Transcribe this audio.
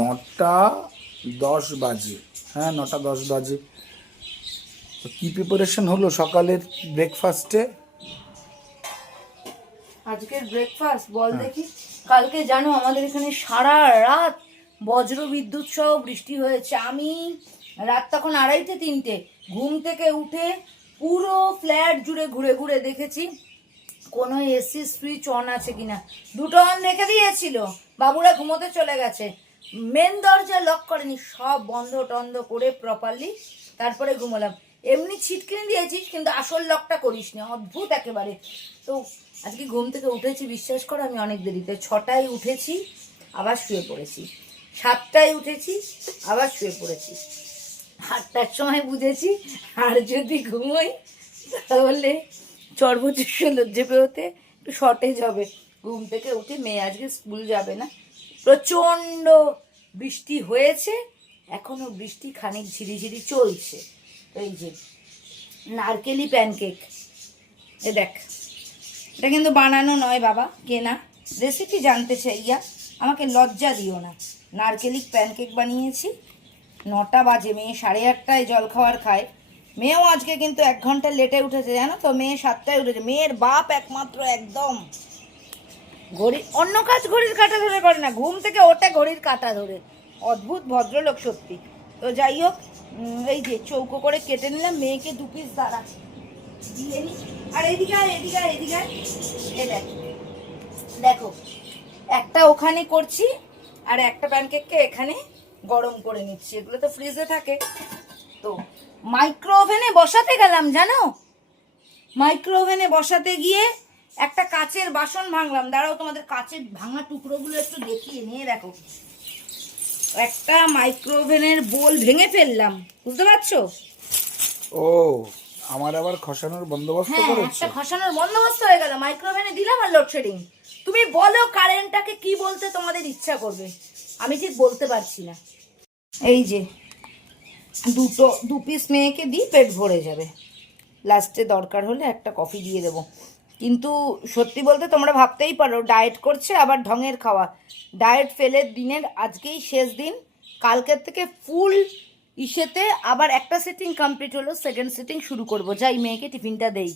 9:10 বাজে। হ্যাঁ, 9:10 বাজে। তো কি প্রিপারেশন হলো সকালের ব্রেকফাস্টে? আজকের ব্রেকফাস্ট বল দেখি। কালকে জানো আমাদের এখানে সারা রাত বজ্র বিদ্যুৎ সহ বৃষ্টি হয়েছে। আমি রাত তখন 2:30-3টে ঘুম থেকে উঠে পুরো ফ্ল্যাট জুড়ে ঘুরে ঘুরে দেখেছি কোনো এসি সুইচ অন আছে কিনা। দুটো অন রেখে দিয়েছিল, বাবুরা ঘুমোতে চলে গেছে। মেন দরজা লক করেনি, সব বন্ধ টন্ধ করে প্রপারলি তারপরে ঘুমোলাম। এমনি ছিটকিনি দিয়েছিস কিন্তু আসল লকটা করিস না, অদ্ভুত একেবারে। তো আজকে ঘুম থেকে উঠেছি, বিশ্বাস করো আমি অনেক দেরিতে। 6টায় উঠেছি, আবার শুয়ে পড়েছি। 7টায় উঠেছি, আবার শুয়ে পড়েছি। 8টার সময় বুঝেছি আর যদি ঘুমোই তাহলে সর্বোচ্চ লজ্জে পেতে একটু শর্টেজ হবে। ঘুম থেকে উঠে মেয়ে আজকে স্কুল যাবে না, প্রচণ্ড বৃষ্টি হয়েছে, এখনো বৃষ্টি খানিক ঝিরিঝিরি চলছে। এই যে নারকেলি প্যানকেক, এ দেখ, এটা কিন্তু বানানো নয় বাবা, কেনা। রেসিপি জানতে চাইয়া আমাকে লজ্জা দিও না। নারকেলিক প্যানকেক বানিয়েছি। 9টা বাজে, মেয়ে 8:30টায় জল খাওয়ার খায়। মেয়েও আজকে কিন্তু 1 ঘন্টা লেটে উঠেছে, জানো তো। মেয়ে 7টায় উঠেছে। মেয়ের বাপ একমাত্র একদম ঘড়ি, অন্য কাজ ঘড়ির কাঁটা ধরে করে না, ঘুম থেকে ওঠে ঘড়ির কাঁটা ধরে। অদ্ভুত ভদ্রলোক সত্যি। তো যাই হোক, এই যে চৌকো করে কেটে নিলাম। মেয়েকে 2 পিস দাঁড়া দিয়ে নি। আর এদিকে আয়, এদিকে আয়, এদিকে আয়। এ দেখ, দেখো, একটা ওখানে করছি আর একটা প্যানকেককে এখানে গরম করে নিচ্ছি। এগুলো তো ফ্রিজে থাকে। তো মাইক্রো ওভেনে বসাতে গেলাম, জানো। মাইক্রো ওভেনে বসাতে গিয়ে একটা কাচের বাসন ভাঙলাম। দাঁড়াও, তোমাদের কাচের ভাঙা টুকরোগুলো একটু দেখিয়ে নিয়ে দেখো। একটা মাইক্রো ওভেনের বোল ভেঙে ফেললাম, বুঝতে পারছো? ও, আমার আবার খসানোর বন্দোবস্ত হ্যাঁ, করেছে। একটা খসানোর বন্দোবস্ত হয়ে গেল। মাইক্রো ওভেনে দিলাম আর লোডশেডিং। তুমি বলো কারেন্টটাকে কি বলতে তোমাদের ইচ্ছা করবে, আমি ঠিক বলতে পারছি না। এই যে 2 পিস মেয়েকে দিই, পেট ভরে যাবে। লাস্টে দরকার হলে একটা কফি দিয়ে দেবো। কিন্তু সত্যি বলতে তোমরা ভাবতেই পারো ডায়েট করছে, আবার ঢঙের খাওয়া। ডায়েট ফেলের দিনের আজকেই শেষ দিন। কালকের থেকে ফুল ইসেতে আবার একটা সিটিং কমপ্লিট হলো, সেকেন্ড সিটিং শুরু করবো। যাই মেয়েকে টিফিনটা দেই।